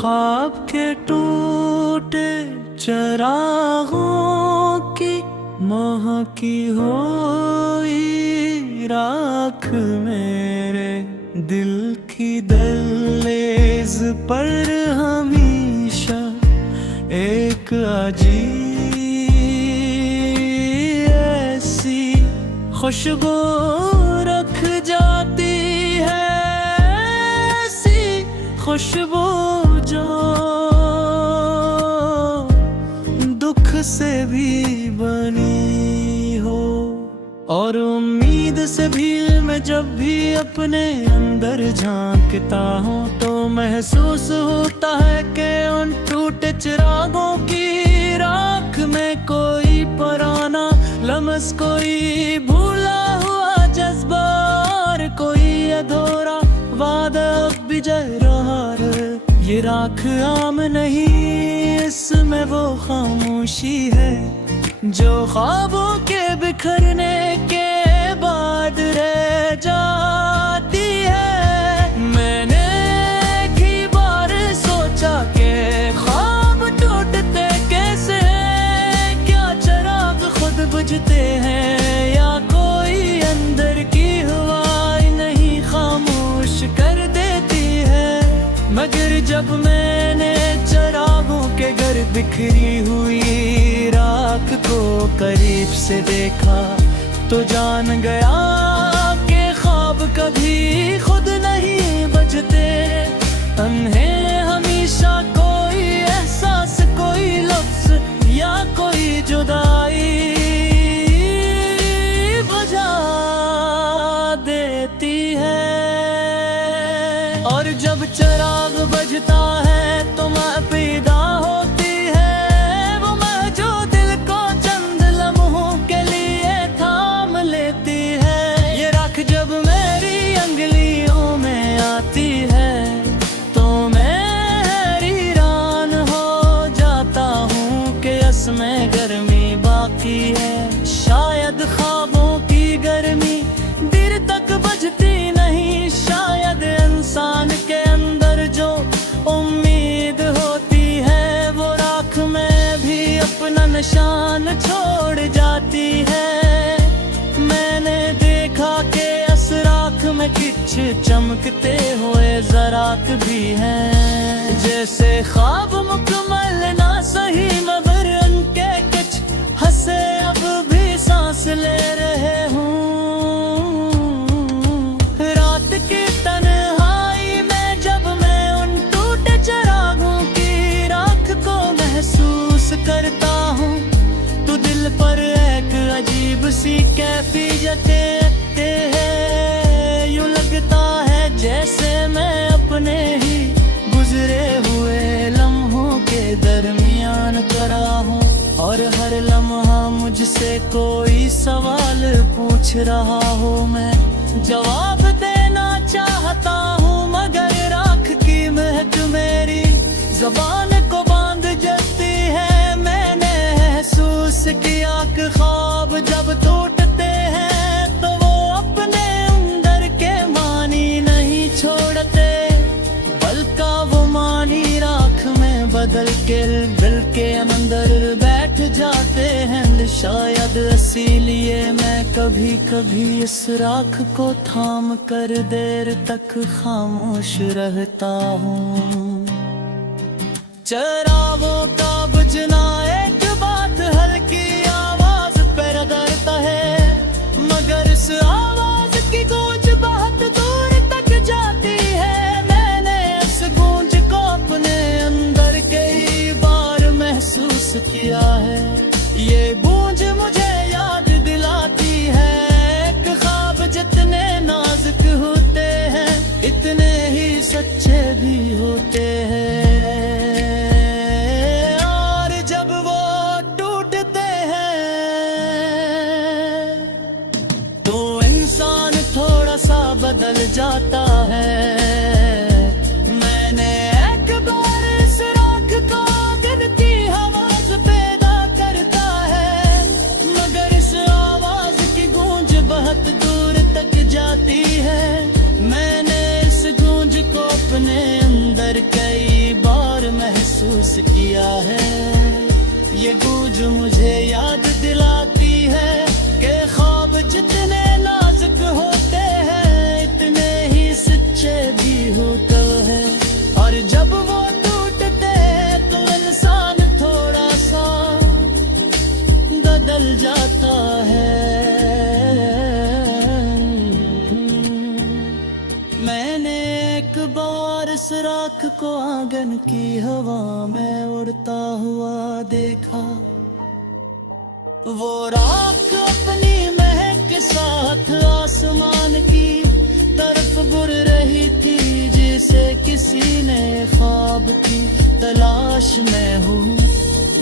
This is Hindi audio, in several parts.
ख्वाब के टूटे चरागों की महकी हुई राख मेरे दिल की दहलीज पर हमेशा एक अजीब ऐसी खुशबू रख जाती है, ऐसी खुशबू जो दुख से भी बनी हो। और उम्मीद से भी मैं जब भी अपने अंदर झांकता हूँ तो महसूस होता है कि उन टूटे चिरागों की राख में कोई पुराना लम्स, कोई भूला हुआ जज्बा और कोई अधूरा वादा अब भी जल रहा है। ये राख आम नहीं, इसमें वो खामोशी है जो ख्वाबों के बिखरने के बाद रह जाती है। मैंने की बार सोचा कि ख्वाब टूटते कैसे हैं, क्या चिराग खुद बुझते हैं या कोई अंदर की हवा नहीं खामोश कर देती है। मगर जब मैंने चिरागों के घर बिखरी हुई राख को करीब से देखा तो जान गया कि ख्वाब कभी खुद नहीं बजते। तन्हे हमेशा कोई एहसास, कोई लफ्ज या कोई जुदाई बुझा देती है। और जब चिराग बजता है तो मैं पैदा होती है, वो मैं जो दिल को चंद लम्हों के लिए थाम लेती है। ये राख जब मेरी अंगुलियों में आती है तो मैं हैरान हो जाता हूँ कि इसमें गर्मी बाकी है। शायद ख्वाबों की गर्मी देर तक बजती नहीं, शायद इंसान के अंदर जो उम्मीद होती है वो राख में भी अपना निशान छोड़ जाती है। मैंने देखा कि इस राख में कुछ चमकते हुए ज़रात भी हैं, जैसे ख्वाब मुकम्मल ना सही मगर उनके कुछ हंसे अब भी सांस ले रहे हूँ। रात की तन्हाई में जब मैं उन टूटे चिरागों की राख को महसूस करता हूँ तो दिल पर एक अजीब सी कैफियत है। यूं लगता है जैसे मैं अपने ही गुजरे हुए लम्हों के दरमियान खड़ा हूँ और हर लम्हा मुझसे कोई सवाल पूछ रहा हो। मैं जवाब देना चाहता हूँ मगर राख की महक मेरी ज़बान को बांध जाती है। मैंने महसूस किया कि ख्वाब जब टूटते हैं तो वो अपने अंदर के मानी नहीं छोड़ते, बल्कि वो मानी राख में बदल के दिल के अंदर बैठ जाते हैं। शायद इसीलिए मैं कभी कभी इस राख को थाम कर देर तक खामोश रहता हूँ। चिरागों का बुझना एक बात हल्की आवाज पर डरता है, मगर इस आवाज की गूंज बहुत दूर तक जाती है। मैंने इस गूंज को अपने अंदर कई बार महसूस किया है। ये गूंज मुझे याद दिलाती है कि ख्वाब जितने नाजुक होते हैं इतने ही सच्चे भी होते हैं। और जब वो टूटते हैं तो इंसान थोड़ा सा बदल जाता है। मैंने एक बार इस राख को गिनती आवाज पैदा करता है, मगर इस आवाज की गूंज बहुत दूर तक जाती है। मैंने इस गूंज को अपने अंदर कई बार मिस किया है। ये गूंज मुझे याद दिलाती है कि ख्वाब जितने नाजुक होते हैं इतने ही सच्चे भी होते हैं। और जब वो टूटते हैं तो इंसान थोड़ा सा बदल जाता है। मैंने एक बार इस राख को आंगन की हवा में उड़ता हुआ देखा। वो राख अपनी महक के साथ आसमान की तरफ बुर रही थी, जिसे किसी ने ख्वाब की तलाश में हूँ।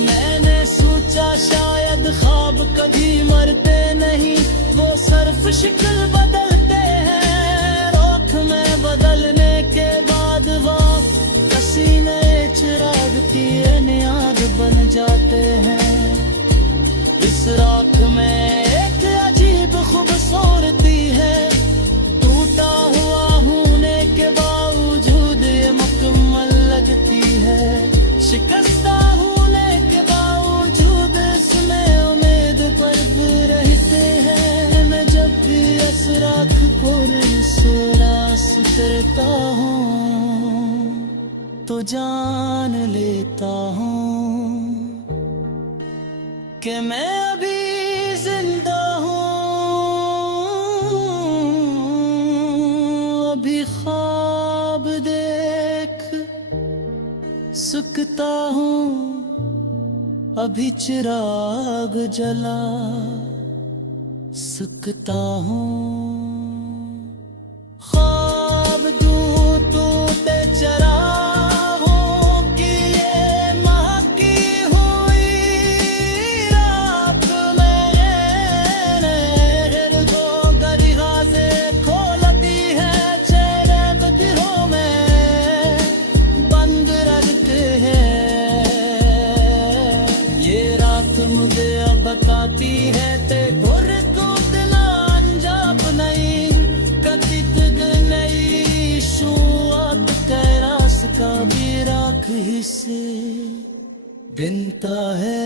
मैंने सोचा शायद ख्वाब कभी मरते नहीं, वो सिर्फ शक्ल बदलते हैं। राख में बदलने के बाद वो किसी नए चिराग की याद बन जाते हैं। इस राख में एक अजीब खूबसूरती है, टूटा हुआ होने के बावजूद ये मुकम्मल लगती है। शिकस्ता होने के बावजूद इसमें उम्मीद पर रहते हैं। मैं जब भी इस राख को रास करता हूँ तो जान लेता हूँ कि मैं अभी जिंदा हूँ, अभी ख्वाब देख सकता हूँ, अभी चिराग जला सकता हूँ। ख्वाब दूं टूटे चरागों की ये महकी हुई रात में गिरदो गरिगा से खोलती है चेहरे बदिरों में बंद रखते हैं। ये रात मुझे अब बताती है ते घुर टूटना अंजाम नहीं, कथित नहीं शुआत कैरास का भी राख ही से बिनता है।